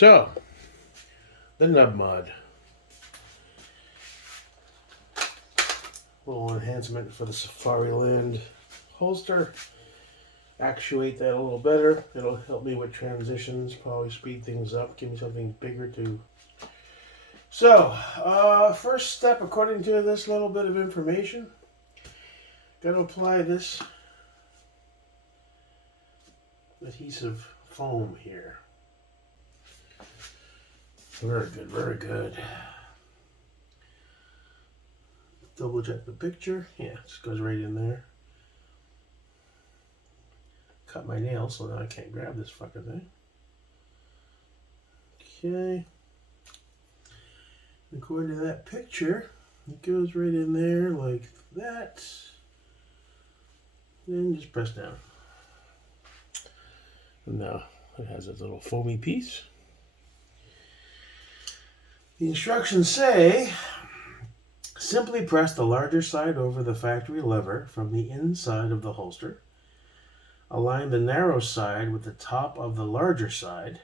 So, the Nub Mod. Little enhancement for the Safariland holster. Actuate that a little better. It'll help me with transitions, probably speed things up, give me something bigger too. So, first step according to this little bit of information, got to apply this adhesive foam here. Very good, very good. Double check the picture. Yeah, it just goes right in there. Cut my nail, so now I can't grab this fucking thing. Okay. According to that picture, it goes right in there like that. Then just press down. And now it has a little foamy piece. The instructions say, simply press the larger side over the factory lever from the inside of the holster. Align the narrow side with the top of the larger side.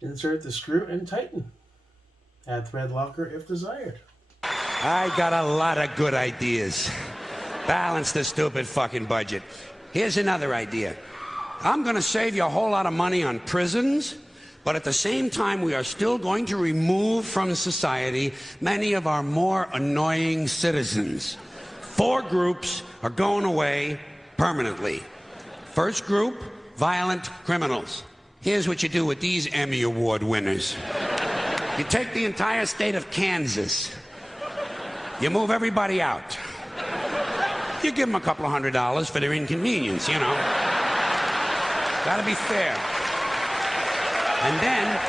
Insert the screw and tighten. Add thread locker if desired. I got a lot of good ideas. Balance the stupid fucking budget. Here's another idea. I'm going to save you a whole lot of money on prisons, but at the same time we are still going to remove from society many of our more annoying citizens. 4 groups are going away permanently. First group, violent criminals. Here's what you do with these Emmy Award winners. You take the entire state of Kansas. You move everybody out. You give them a couple of $100 for their inconvenience, you know. Gotta be fair. And then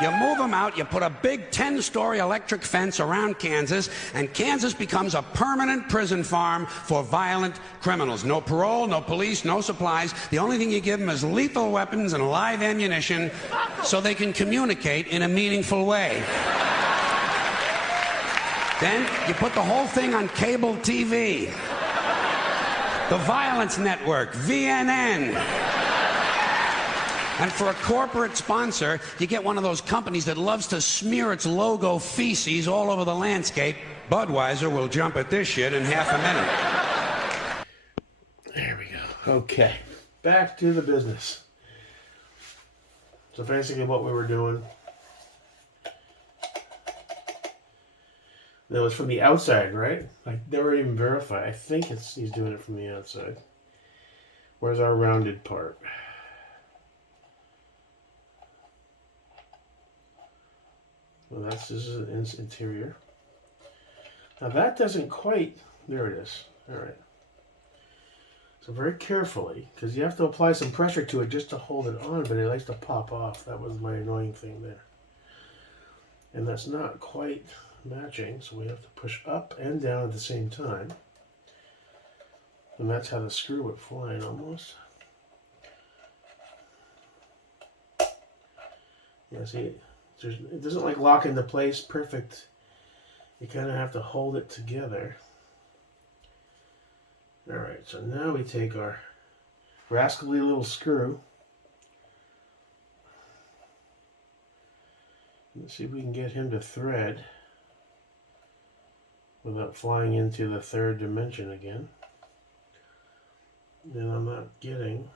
you move them out, you put a big 10-story electric fence around Kansas, and Kansas becomes a permanent prison farm for violent criminals. No parole, no police, no supplies. The only thing you give them is lethal weapons and live ammunition so they can communicate in a meaningful way. Then you put the whole thing on cable TV. The Violence Network, VNN. And for a corporate sponsor, you get one of those companies that loves to smear its logo feces all over the landscape. Budweiser will jump at this shit in half a minute. There we go. Okay, back to the business. So basically what we were doing, that was from the outside, right? I never even verified. I think he's doing it from the outside. Where's our rounded part? Well, this is interior. Now that doesn't quite, there it is. All right. So very carefully, because you have to apply some pressure to it just to hold it on, but it likes to pop off. That was my annoying thing there. And that's not quite matching, so we have to push up and down at the same time. And that's how the screw would fly in almost. Yeah, see, it doesn't like lock into place perfect. You kind of have to hold it together. Alright, so now we take our rascally little screw. Let's see if we can get him to thread without flying into the third dimension again. And I'm not getting...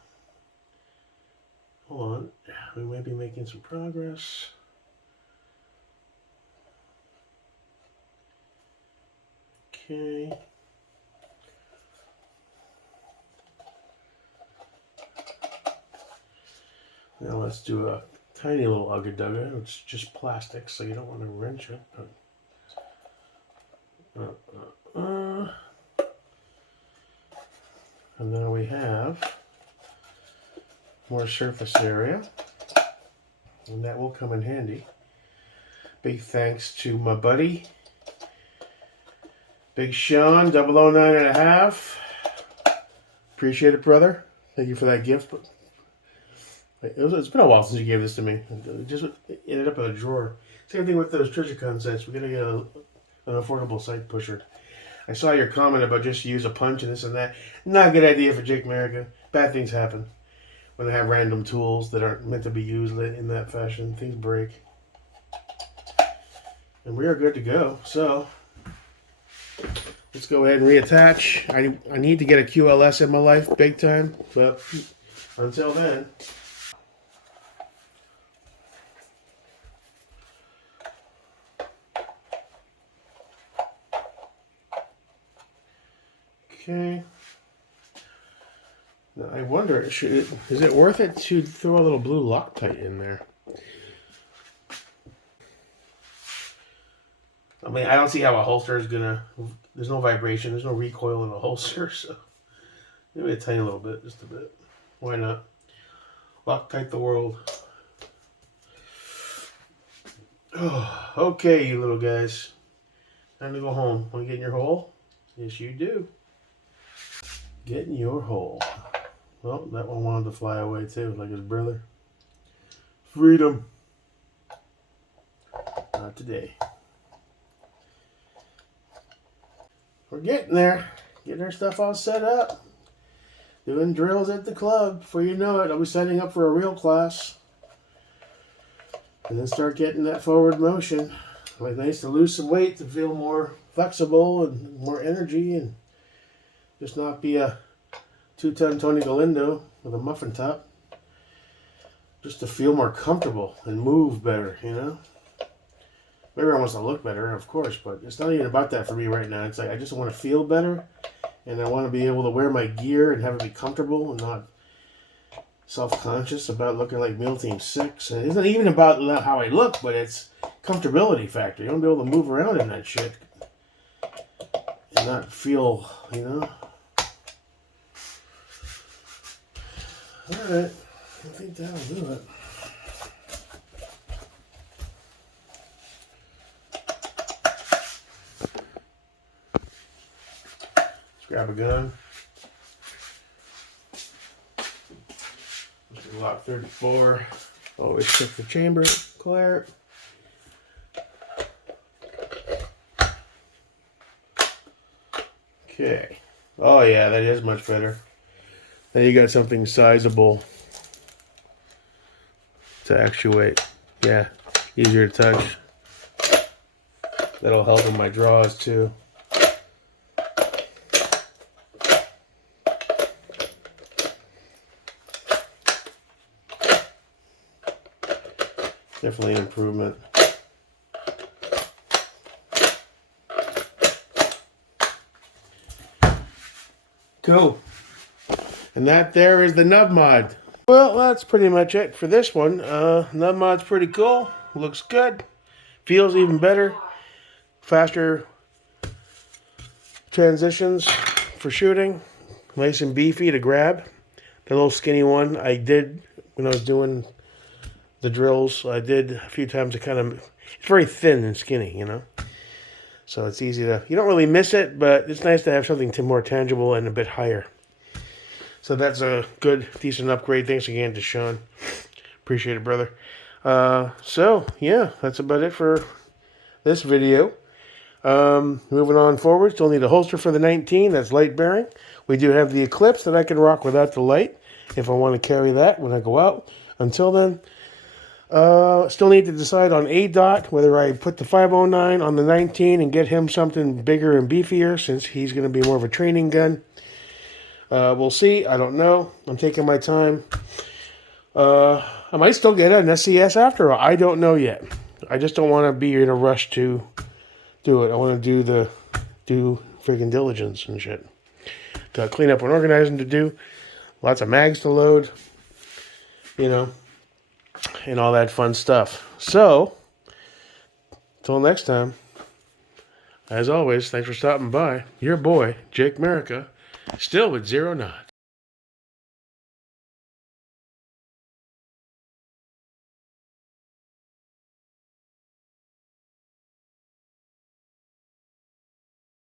Hold on, we might be making some progress. Okay. Now let's do a tiny little ugga-dugga. It's just plastic, so you don't want to wrench it. And now we have more surface area, and that will come in handy. Big thanks to my buddy, Big Sean, 009.5. Appreciate it, brother. Thank you for that gift. It's been a while since you gave this to me. It just ended up in a drawer. Same thing with those Trijicon sets. We're going to get an affordable site pusher. I saw your comment about just use a punch and this and that. Not a good idea for Jake America. Bad things happen. when I have random tools that aren't meant to be used in that fashion. Things break. And we are good to go. So let's go ahead and reattach. I need to get a QLS in my life big time, but until then. Okay. Now I wonder, is it worth it to throw a little blue Loctite in there? I mean, I don't see how a holster is gonna. There's no vibration. There's no recoil in a holster, so maybe a tiny little bit, just a bit. Why not? Loctite the world. Oh, okay, you little guys. Time to go home. Want to get in your hole? Yes, you do. Get in your hole. Well, that one wanted to fly away too, like his brother. Freedom. Not today. We're getting there. Getting our stuff all set up. Doing drills at the club. Before you know it, I'll be signing up for a real class. And then start getting that forward motion. Like nice to lose some weight to feel more flexible and more energy and just not be a 2-ton Tony Galindo with a muffin top. Just to feel more comfortable and move better, you know? Everyone wants to look better, of course, but it's not even about that for me right now. It's like I just want to feel better, and I want to be able to wear my gear and have it be comfortable and not self-conscious about looking like Meal Team 6. And it's not even about how I look, but it's comfortability factor. You don't be able to move around in that shit and not feel, you know? Alright, I think that'll do it. Let's grab a gun. Glock 34. Always check the chamber. Clear. Okay. Oh yeah, that is much better. Now you got something sizable to actuate. Yeah, easier to touch. That'll help in my draws too. Definitely an improvement. Cool. And that there is the Nub Mod. Well, that's pretty much it for this one. Nub Mod's pretty cool. Looks good. Feels even better. Faster transitions for shooting. Nice and beefy to grab. The little skinny one I did when I was doing the drills. I did a few times. It's very thin and skinny, you know. So it's easy to, you don't really miss it, but it's nice to have something more tangible and a bit higher. So that's a good, decent upgrade. Thanks again to Sean. Appreciate it, brother. So, yeah, that's about it for this video. Moving on forward, still need a holster for the 19. That's light bearing. We do have the Eclipse that I can rock without the light if I want to carry that when I go out. Until then, still need to decide on ADOT, whether I put the 509 on the 19 and get him something bigger and beefier since he's going to be more of a training gun. We'll see. I don't know. I'm taking my time. I might still get an SCS after all. I don't know yet. I just don't want to be in a rush to do it. I want to do friggin' diligence and shit. To clean up and organizing to do. Lots of mags to load. You know. And all that fun stuff. So, till next time. As always, thanks for stopping by. Your boy, Jake Merica, still with 0 knots.